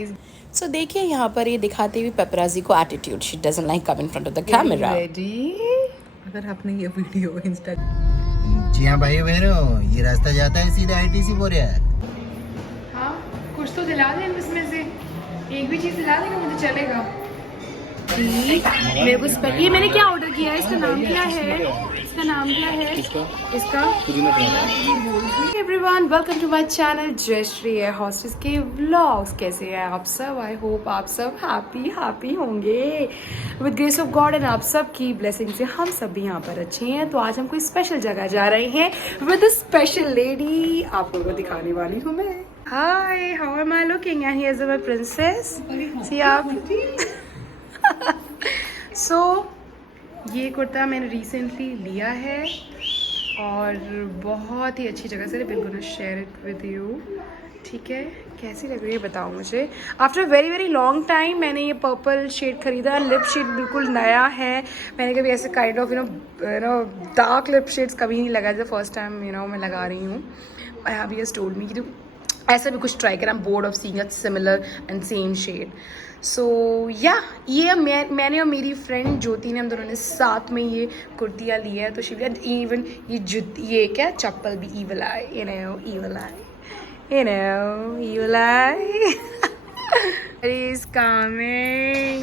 Ladies. सो देखिए यहाँ पर ये दिखाते हुए पेपराजी को attitude, she doesn't like come in front of the camera. Ready? अगर आपने ये वीडियो इंस्टा। जी हाँ भाई बहनों, ये रास्ता जाता है सीधा आईटीसी बोरिया। हाँ, कुछ तो दिला दें इसमें से, एक भी चीज़ दिला देंगे मुझे चलेगा। मेरे को ये मैंने क्या ऑर्डर किया है, इसका नाम क्या है, इसका नाम क्या है, इसका everyone welcome to my channel Jayshree है हॉस्टेस के व्लॉग्स। कैसे हैं आप सब? आई होप आप सब हैप्पी होंगे with grace of God and आप सब की ब्लेसिंग से हम सब भी यहाँ पर अच्छे हैं। तो आज हम कोई स्पेशल जगह जा रहे हैं विद अ स्पेशल लेडी, आप लोगों को दिखाने वाली हूँ मैं। Hi, how am I looking and here is my princess. See आप सो ये कुर्ता मैंने रिसेंटली लिया है और बहुत ही अच्छी जगह से बिल्कुल ना शेयर इट विद यू। ठीक है, कैसी लग रही है बताओ मुझे। After very very long time मैंने ये पर्पल शेड खरीदा। लिप शेड बिल्कुल नया है, मैंने कभी ऐसे kind of you know dark lip shades कभी नहीं लगाया। फर्स्ट टाइम मैं लगा रही हूँ। I have yes told me कि ऐसा भी कुछ ट्राई करें। I am bored of seeing a similar and same shade. So yeah ये मैंने और मेरी फ्रेंड ज्योति ने, हम दोनों ने साथ में ये कुर्तियाँ ली है। तो शिविया इवन ये क्या चप्पल भी evil eye, evil eye is coming.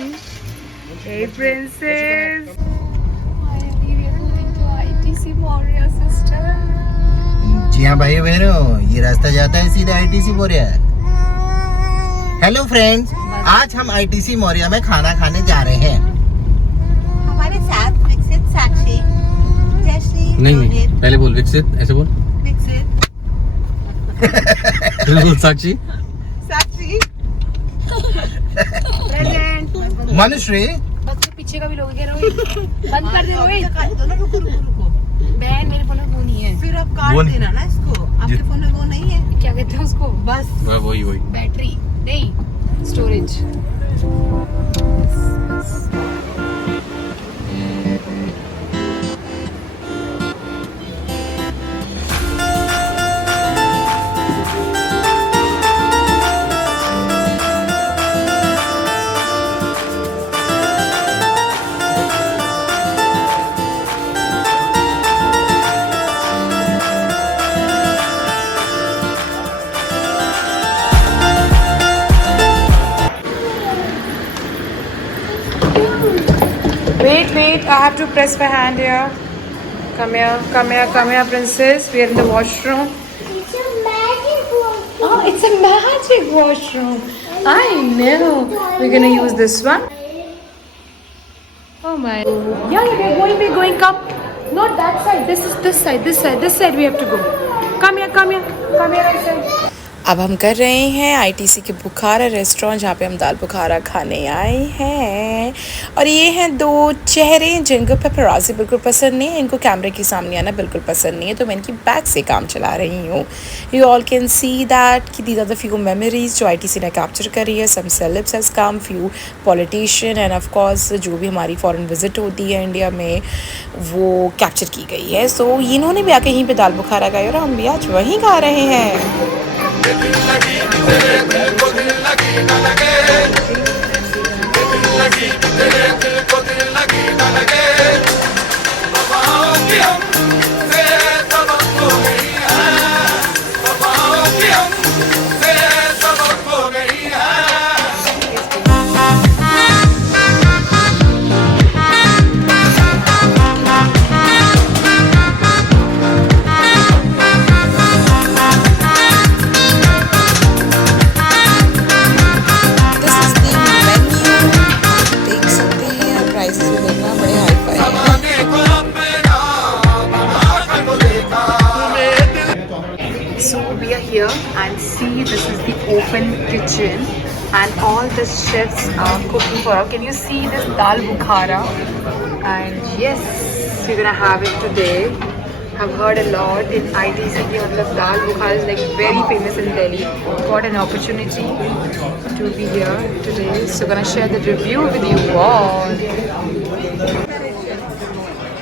Hey princess. Finally we are going to ITC Moria sister. जी हाँ भाई बहनों, ये रास्ता जाता है सीधा आईटीसी बोरिया। हेलो फ्रेंड्स, आज हम आईटीसी मोरिया में खाना खाने जा रहे हैं। हमारे साथ विकसित, साक्षी, जयश्री। नहीं, पहले बोल विकसित, ऐसे बोल। विकसित, फिर बोल साक्षी। साक्षी, प्रेजेंट। मनुश्री, बस पीछे का भी लोग कह रहे हो बंद कर दे रोहित। काट दो ना, रुको रुको रुको। बहन मेरे फोन में वो नहीं है। फिर अब काट वो देना ना इसको। आपके फोन में वो नहीं है, क्या कहते हैं उसको? बस वही बैटरी नहीं, storage. Wait, I have to press my hand here. Come here, princess. We are in the washroom. It's a magic washroom. Oh, it's a magic washroom. I know. We're gonna use this one. Oh my. Yeah, we're going. Come. Not that side. This side. We have to go. Come here, I said. अब हम कर रहे हैं ITC के बुखारा restaurant, जहाँ पे हम दाल बुखारा खाने आए हैं। और ये हैं दो चेहरे जिनको पेपराजी बिल्कुल पसंद नहीं है, इनको कैमरे के सामने आना बिल्कुल पसंद नहीं है, तो मैं इनकी बैक से काम चला रही हूँ। You all can see that कि these are the few memories जो आईटीसी ने कैप्चर करी है। Some celebs has come, few politician and of course जो भी हमारी फॉरेन विजिट होती है इंडिया में वो कैप्चर की गई है। सो इन्होंने भी आके यहीं पर दाल बुखारा खाई और हम भी आज वहीं खा रहे हैं। So we are here and see this is the open kitchen and all the chefs are cooking for us. Can you see this dal bukhara? And yes, we're gonna have it today. I've heard a lot in ITC that dal bukhara is like very famous in Delhi. Got an opportunity to be here today, so gonna share the review with you all.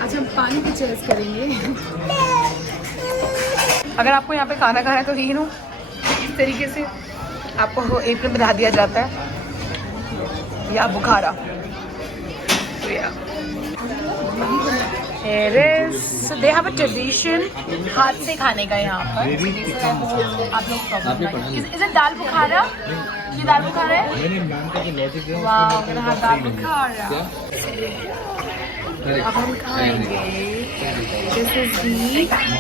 आज हम पानी की chess करेंगे। अगर आपको यहाँ पे खाना खाना है तो इस तरीके से आपको एक में बता दिया जाता है या बुखारा। तो या दे हैव अ ट्रेडिशन हाथ से खाने का यहाँ पर। आप लोग इज दाल बुखारा? ये दाल बुखारा है? वाह, मेरा हाथ दाल बुखारा। अब हम खाएंगे। दिस इज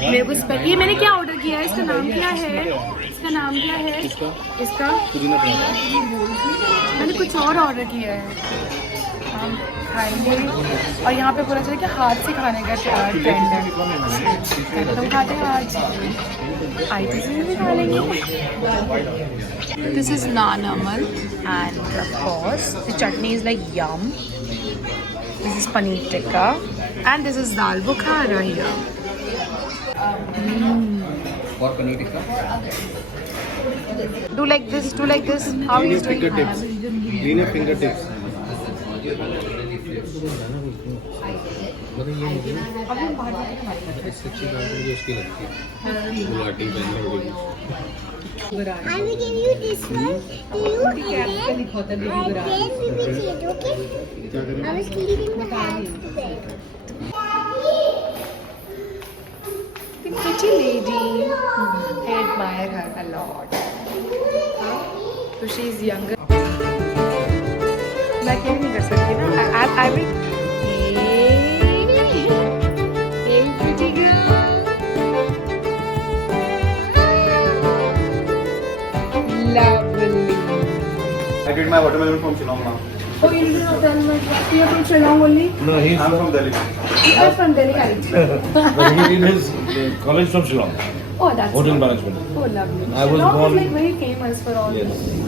मेरे को ये मैंने क्या ऑर्डर किया है? इसका नाम क्या है? इसका नाम क्या है? इसका मैंने कुछ और ऑर्डर किया है। हम खाएंगे और यहाँ पे पूरा चला कि हाथ से खाने का ट्रेंड है। तो खाते हैं आज ITC में भी खा लेंगे। दिस इज नान अमल and of course the chutney is like yum. This is paneer tikka and this is dal bukhara here. और paneer tikka Do like this, do like this. How is doing? Cleaner fingertips. I will give you this one. You and then we will change, okay? I was cleaning the hands today. The pretty lady. I admire her a lot. So she is younger. मैं अकेले नहीं कर सकती ना। I will. Hey, pretty girl. Lovely. I get my watermelon from Shillong now. Oh, you did not tell me. You are from Shillong only? No, I'm from Delhi. You are from Delhi, right? But he did his college from Shillong, Oh, that's hotel lovely. management. Oh, lovely. I was Shillong born- is like very famous for all Yes. this.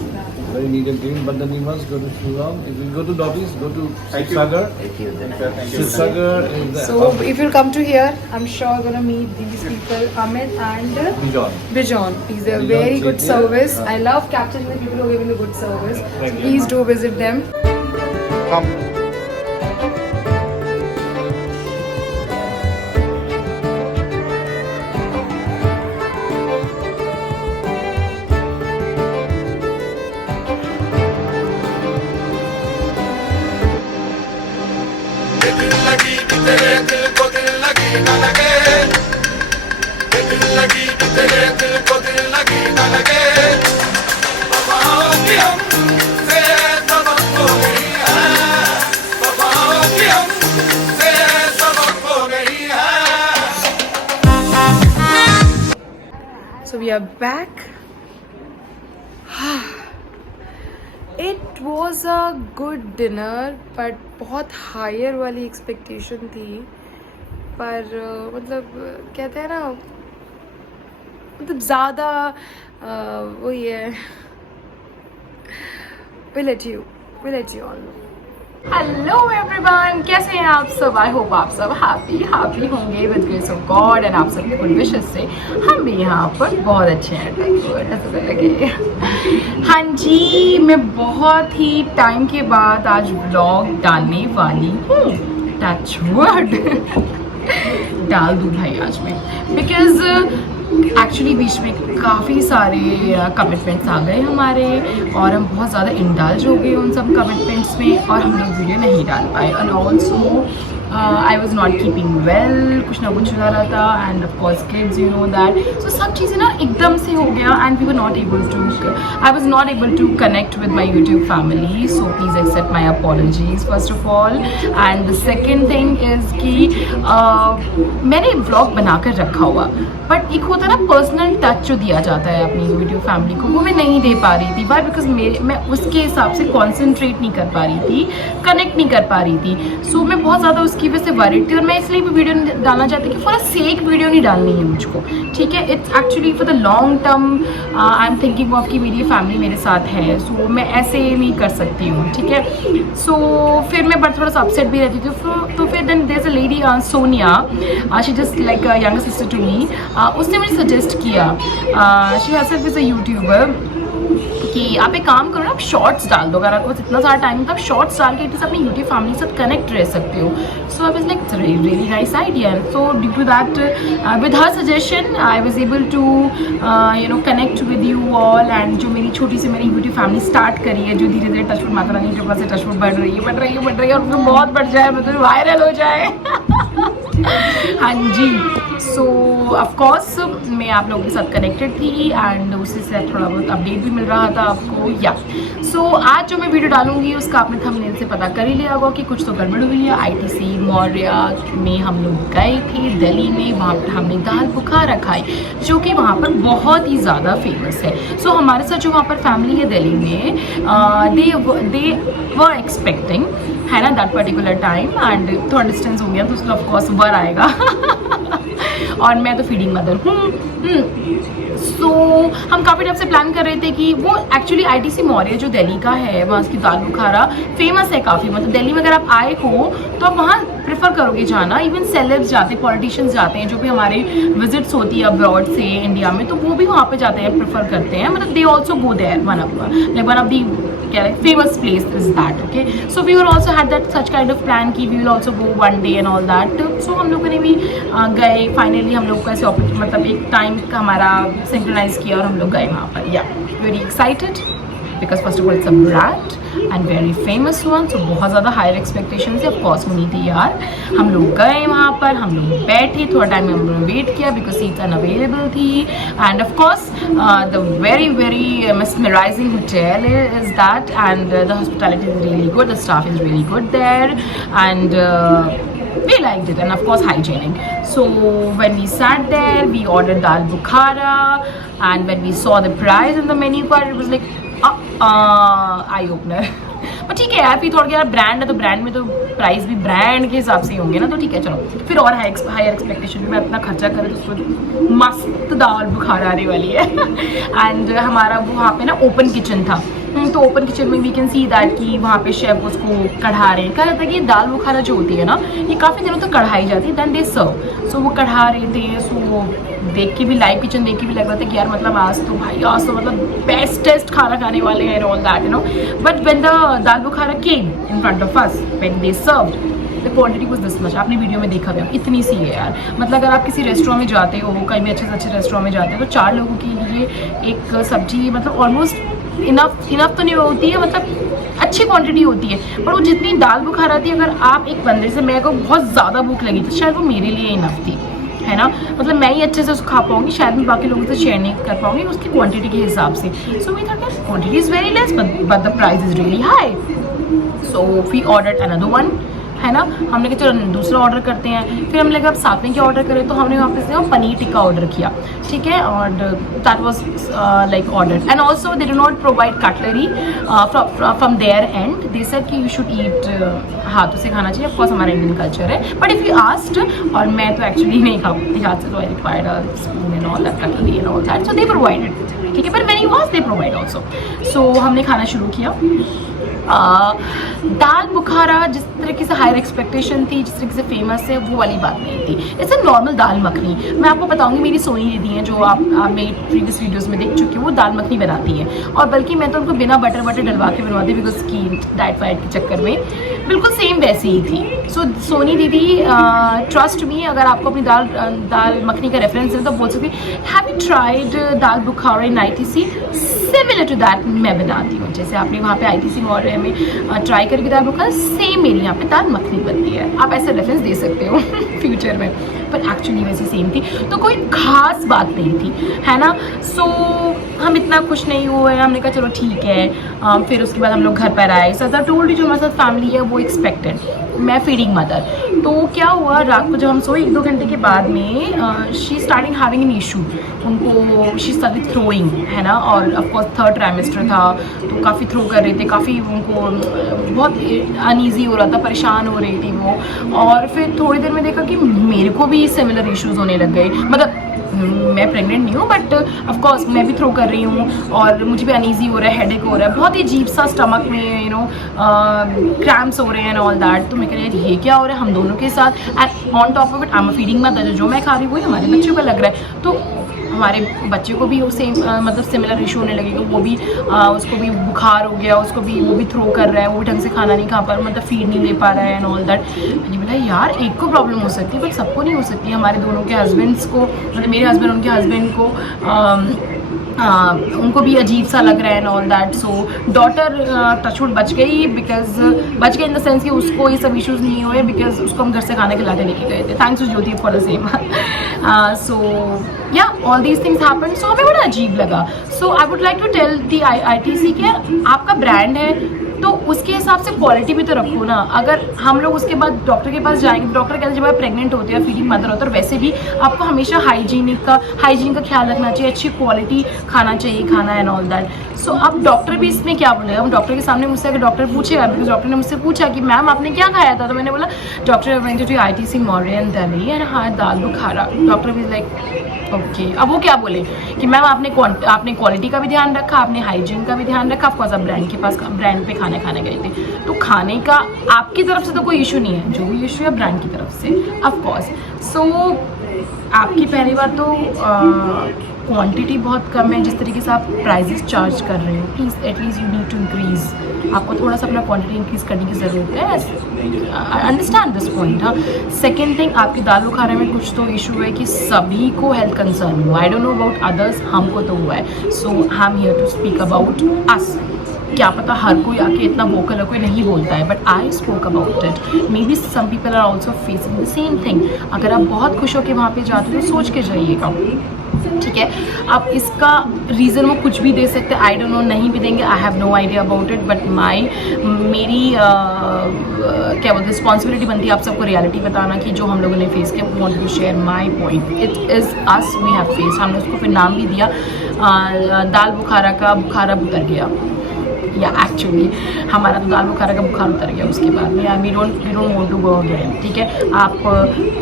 Very neat and clean, but then you must go to Shillong. If you go to Dobbies, go to Thank you. Sagar. Thank you. Sagar is the So, if you come to here, I'm sure you're gonna meet these people, Amit and Bijon. Bijon. He's a Bijon very good Chettiar. service. I love capturing the people who are giving the good service. So Thank you. please do visit them. Come. So we are back. It was a good dinner, but बहुत higher वाली expectation थी। पर मतलब कहते हैं ना, मतलब ज़्यादा वही है। We'll let you all know. Hello everyone, कैसे हैं आप सब? आई होप आप सब हैप्पी होंगे with grace of God and आप सबके गुड विशेस से हम भी यहाँ पर बहुत अच्छे हैं। ऐसा तो लगे। हाँ जी, मैं बहुत ही टाइम के बाद आज व्लॉग डालने वाली हूँ। टच वर्ड डाल दूँ भाई आज मैं, बिकॉज एक्चुअली बीच में काफ़ी सारे कमिटमेंट्स आ गए हमारे और हम बहुत ज़्यादा इंडल्ज हो गए उन सब कमिटमेंट्स में और हम लोग वीडियो नहीं डाल पाए। And also I was not keeping well, कुछ ना कुछ चला रहा था and of course kids, you know that. So सब चीज़ें ना एकदम से हो गया and we were not able to, I was not able to connect with my YouTube family. So please accept my apologies first of all. And the second thing is कि मैंने vlog बनाकर रखा हुआ, बट एक होता है ना personal touch जो दिया जाता है अपनी यूट्यूब फैमिली को, वो मैं नहीं दे पा रही थी। वाई? बिकॉज मैं उसके हिसाब से कॉन्सेंट्रेट नहीं कर पा रही थी, कनेक्ट नहीं कर पा रही थी। सो मैं बहुत ज़्यादा उसकी वजह से वरीड थी और मैं इसलिए भी वीडियो डालना चाहती कि फॉर अ सेक वीडियो नहीं डालनी है मुझको, ठीक है। It's actually for the long term I am thinking of कि मेरी फैमिली मेरे साथ है, सो मैं ऐसे नहीं कर सकती हूँ, ठीक है। सो फिर मैं थोड़ा सा अपसेट भी रहती थी। तो फिर then there is a lady Sonia, she just like a younger sister to me. उसने मुझे सजेस्ट किया, she herself is a YouTuber, कि आप एक काम करो ना, आप शॉर्ट्स डाल दो, अगर आपको इतना सारा टाइम था, आप शॉर्ट्स डाल के एटलीस्ट अपनी यूट्यूब फैमिली के साथ कनेक्ट रह सकते हो. So I was like really nice idea. So due to that with her suggestion I was able to you know connect with you all. And जो मेरी छोटी सी मेरी यूट्यूब फैमिली स्टार्ट करी है, जो धीरे धीरे टचवुड माता रानी के ऊपर से टचवुड बढ़ रही है और उसमें बहुत बढ़ जाए, मतलब वायरल हो जाए. हाँ जी. सो ऑफकोर्स मैं आप लोगों के साथ कनेक्टेड थी एंड उससे से थोड़ा बहुत अपडेट भी मिल रहा था आपको. या सो आज जो मैं वीडियो डालूंगी उसका आपने थंबनेल से पता कर ही लिया होगा कि कुछ तो गड़बड़ हुई है. ITC मौर्य में हम लोग गए थे दिल्ली में. वहाँ पर हमने दाल बुखारा खाई जो कि वहाँ पर बहुत ही ज़्यादा फेमस है. सो हमारे साथ जो वहाँ पर फैमिली है दिल्ली में, दे वर एक्सपेक्टिंग, है ना, दैट पर्टिकुलर टाइम. एंड थोड़ा डिस्टेंस हो गया तो उसका ऑफकोर्स वर आएगा. और मैं तो फीडिंग मदर हूँ. सो हम काफ़ी टाइम से प्लान कर रहे थे कि वो एक्चुअली ITC मौर्य जो दिल्ली का है, वहाँ उसकी दाल बुखारा फेमस है काफ़ी. मतलब दिल्ली में अगर आप आए हो तो आप वहाँ प्रेफर करोगे जाना. इवन सेलेब्स जाते हैं, पॉलिटिशियंस जाते हैं, जो भी हमारे विजिट्स होती है अब्रॉड से इंडिया में, तो वो भी वहाँ पे जाते हैं, प्रेफर करते हैं. मतलब they also go there. One of the famous place is that. Okay, so we were also had that such kind of plan कि we will also go one day and all that. So हम लोगों ने भी गए. Finally हम लोग को ऐसे मतलब एक टाइम का हमारा सिंक्रोनाइज किया और हम लोग गए वहाँ पर. Yeah very excited because first of all it's a brand and very famous one. So बहुत ज़्यादा हायर एक्सपेक्टेशन से ऑफकोर्स होनी थी यार. हम लोग गए वहाँ पर, हम लोग बैठे, थोड़ा टाइम हम लोगों ने वेट किया बिकॉज सीट्स अनअवेलेबल थी. And of course the very very mesmerizing hotel is that, and the hospitality is really good, the staff is really good there, and we liked it, and of course hygienic. So when we sat there, we ordered dal bukhara, and when we saw the price in the menu card, it was like eye opener. पर ठीक है यार, फिर थोड़ा यार brand है तो brand में तो प्राइस भी ब्रांड के हिसाब से ही होंगे ना, तो ठीक है चलो. फिर और हायर एक्सपेक्टेशन में मैं अपना खर्चा करूँ तो उसको मस्त दाल बुखारा आने वाली है. एंड हमारा वहाँ पे ना ओपन किचन था. तो ओपन किचन में वी कैन सी दैट कि वहाँ पे शेफ उसको कढ़ा रहे हैं. कहा जाता है कि दाल बुखारा जो होती है ना, ये काफ़ी दिनों तक कढ़ाई जाती है, दैन दे सर्व. सो वो कढ़ा रहे थे. सो वो देख के भी, लाइव किचन देख के भी लग रहा था कि यार मतलब आज तो मतलब बेस्टेस्ट खाना खाने वाले हैं, all that you know. But when the dal Bukhara came in front of us, when they served, the quantity was this much. आपने वीडियो में देखा था, इतनी सी है यार. मतलब अगर आप किसी रेस्टोरेंट में जाते हो, कहीं भी अच्छे से अच्छे रेस्टोरेंट में जाते हो, तो 4 लोगों के लिए एक सब्जी मतलब ऑलमोस्ट इनफ तो नहीं होती है, मतलब अच्छी क्वांटिटी होती है. पर वो जितनी दाल बुखारा थी, अगर आप एक बंदे से, मेरे को बहुत ज़्यादा भूख लगी तो शायद वो मेरे लिए इनफ थी, है ना. मतलब मैं ही अच्छे से उसको खा पाऊंगी, शायद मैं बाकी लोगों से शेयर नहीं कर पाऊंगी उसकी क्वांटिटी के हिसाब से. So we thought that quantity is very less but the price is really high. So we ordered another one, है ना. हमने कहा चलो दूसरा ऑर्डर करते हैं. फिर हमने कहा अब साथ में क्या ऑर्डर करें, तो हमने वापस से पनीर टिक्का ऑर्डर किया. ठीक है, और that was like ordered. And also they do not provide cutlery from there end. They said कि यू शुड ईट हाथों से खाना चाहिए. ऑफकोर्स हमारा इंडियन कल्चर है, बट इफ़ यू आस्क्ड, और मैं तो एक्चुअली नहीं खाती हाथ से, तो I required spoon and all that, cutlery and all that. So they provided. ठीक है, पर when you ask they provide also. So हमने खाना शुरू किया. दाल बुखारा जिस तरीके से हायर एक्सपेक्टेशन थी, जिस तरीके से फेमस है, वो वाली बात नहीं थी. इट्स अ नॉर्मल दाल मखनी. मैं आपको बताऊंगी, मेरी सोनी दीदी हैं जो आप मेरी प्रीवियस वीडियोस में देख चुकी हो, वो दाल मखनी बनाती हैं. और बल्कि मैं तो उनको बिना बटर डलवा के बनवाती, बिकॉज की डाइट वाइट के चक्कर में बिल्कुल सेम वैसी ही थी. सो सोनी दीदी, ट्रस्ट मी, अगर आपको अपनी दाल मखनी का रेफरेंस है तो बोल सकती, have you tried dal Bukhara in ITC? Similar to that मैं बनाती हूँ. जैसे आपने वहाँ पे ITC मौर्य में ट्राई करके दाल बुखारा, सेम मेरी यहाँ पे दाल मखनी बनती है. आप ऐसा रेफरेंस दे सकते हो फ्यूचर में, पर एक्चुअली वैसे सेम थी, तो कोई खास बात नहीं थी, है ना. सो हम इतना खुश नहीं हुए. हमने कहा चलो ठीक है. फिर उसके बाद हम लोग घर पर आए. सर टोल्ड जो हमारे साथ फैमिली है वो एक्सपेक्टेड, मैं फीडिंग मदर. तो क्या हुआ, रात को जब हम सोए 1-2 घंटे के बाद में she starting having an issue. उनको शी स्टार्टेड थ्रोइंग, है ना. और ऑफकोर्स 3rd ट्राइमेस्टर था, तो काफ़ी थ्रो कर रहे थे, काफ़ी उनको बहुत अनईजी हो रहा था, परेशान हो रही थी वो. और फिर थोड़ी देर में देखा कि मेरे को भी सिमिलर इश्यूज़ होने लग गए. मतलब मैं प्रेग्नेंट नहीं हूँ, बट ऑफ कोर्स मैं भी थ्रो कर रही हूँ और मुझे भी अनईजी हो रहा है, हेडेक हो रहा है, बहुत ही अजीब सा स्टमक में यू नो क्रैम्प्स हो रहे हैं एंड ऑल दैट। तो मैं कह रही है ये क्या हो रहा है हम दोनों के साथ, and on top of it I am feeding mother, जो मैं खा रही हूँ वही हमारे बच्चों को लग रहा है। तो हमारे बच्चे को भी सेम मतलब सिमिलर इशू होने लगेगा, वो भी उसको भी बुखार हो गया, उसको भी वो भी थ्रो कर रहा है, वो भी ढंग से खाना नहीं खा पा रहा, मतलब फीड नहीं ले पा रहा है एंड ऑल दैट। मैंने बोला यार एक को प्रॉब्लम हो सकती है बट सबको नहीं हो सकती। हमारे दोनों के हस्बैंड्स को, मतलब मेरे हस्बैंड उनके हस्बैंड को उनको भी अजीब सा लग रहा है and all that. So daughter touchwood बच गई, बिकॉज बच गई इन द सेंस कि उसको ये सब इश्यूज़ नहीं हुए, बिकॉज उसको हम घर से खाना खिला के लेके गए थे, thanks to Jyoti for the same. So yeah all these things happen. So हमें बड़ा अजीब लगा। So I would like to tell the ITC कि आपका ब्रांड है तो उसके हिसाब से क्वालिटी भी तो रखो ना। अगर हम लोग उसके बाद डॉक्टर के पास जाएंगे, डॉक्टर कहते हैं जब आप प्रेग्नेंट होते हैं, फीडिंग मदर होते हैं, और वैसे भी आपको हमेशा हाइजीन का ख्याल रखना चाहिए, अच्छी क्वालिटी खाना चाहिए खाना एंड ऑल दैट। सो अब डॉक्टर भी इसमें क्या बोलेगा, हम डॉक्टर के सामने मुझसे अगर डॉक्टर पूछेगा, बिकॉज डॉक्टर ने मुझसे पूछा कि मैम आपने क्या खाया था, तो मैंने बोला doctor went to ITC Maurya and Delhi and हाँ दाल बुखारा। डॉक्टर भी लाइक ओके। अब वो क्या बोले कि मैम आपने क्वालिटी का भी ध्यान रखा, आपने हाइजीन का भी ध्यान रखा, ऑफकोर्स आप ब्रांड के पास ब्रांड पे खाने गए थे, तो खाने का आपकी तरफ से तो कोई इशू नहीं है, जो भी इशू है ब्रांड की तरफ से ऑफकोर्स। सो आपकी पहली बात तो क्वांटिटी बहुत कम है, जिस तरीके से आप प्राइजेस चार्ज कर रहे हो, please at least you need to increase, आपको थोड़ा सा अपना क्वांटिटी इंक्रीज़ करने की ज़रूरत है। Understand this point. हाँ, सेकेंड थिंग, आपकी दाल बुखारे में कुछ तो इशू है कि सभी को हेल्थ कंसर्न हुआ, I don't know about others, हमको तो हुआ है। So I am here to speak about us. क्या पता हर कोई आके इतना वोकल कोई नहीं बोलता है, but I spoke about it. Maybe some people are also facing the same thing. अगर आप बहुत खुश होकर वहाँ पे जाते हो तो सोच के जाइएगा, ठीक है। आप इसका रीज़न वो कुछ भी दे सकते हैं, आई डोंट नो, नहीं भी देंगे, I have no idea about it, but मेरी क्या बोलते रिस्पॉन्सिबिलिटी बनती है आप सबको रियलिटी बताना कि जो हम लोगों ने फेस किया, want to share my point. It is us, we have face. हमने उसको फिर नाम भी दिया दाल बुखारा का बुखारा उतर गया, या एक्चुअली हमारा तो दाल बुखारा का बुखार उतर गया उसके बाद में। We don't want to go again, ठीक है। आप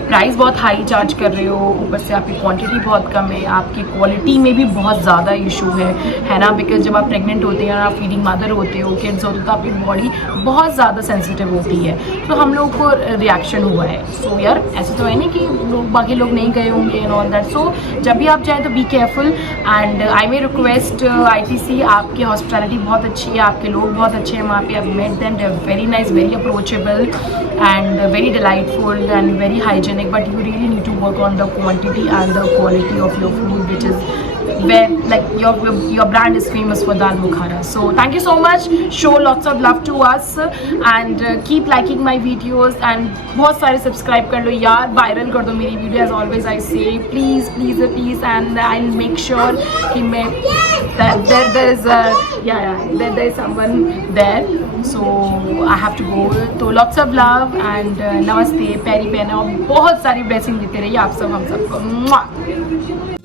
प्राइस बहुत हाई चार्ज कर रहे हो, ऊपर से आपकी क्वांटिटी बहुत कम है, आपकी क्वालिटी में भी बहुत ज़्यादा इशू है ना, बिकॉज जब आप प्रेग्नेंट होते हैं, आप फीडिंग मदर होते हो, किड्स होते हो, तो आपकी बॉडी बहुत ज़्यादा सेंसिटिव होती है, तो हम लोग को रिएक्शन हुआ है। सो यार ऐसे तो है नहीं कि बाकी लोग नहीं गए होंगे एंड ऑल दैट। सो जब भी आप जाएँ तो be careful, and I may request ITC, आपकी हॉस्पिटैलिटी बहुत अच्छी है, आपके लोग बहुत अच्छे हैं वहाँ पे, I met them, they are very nice, very approachable and very delightful and very hygienic, but you really need to work on the quantity and the quality of your food, which is where like your brand is famous for dal bukhara. So thank you so much, show lots of love to us and keep liking my videos and बहुत सारे subscribe कर लो यार, viral कर दो मेरी video, as always I से please please please, and I will make sure कि मैं there is someone there, so I have to go. तो lots of love and नमस्ते, पैरी पहना और बहुत सारी ब्लेसिंग देते रहिए आप सब हम सबको।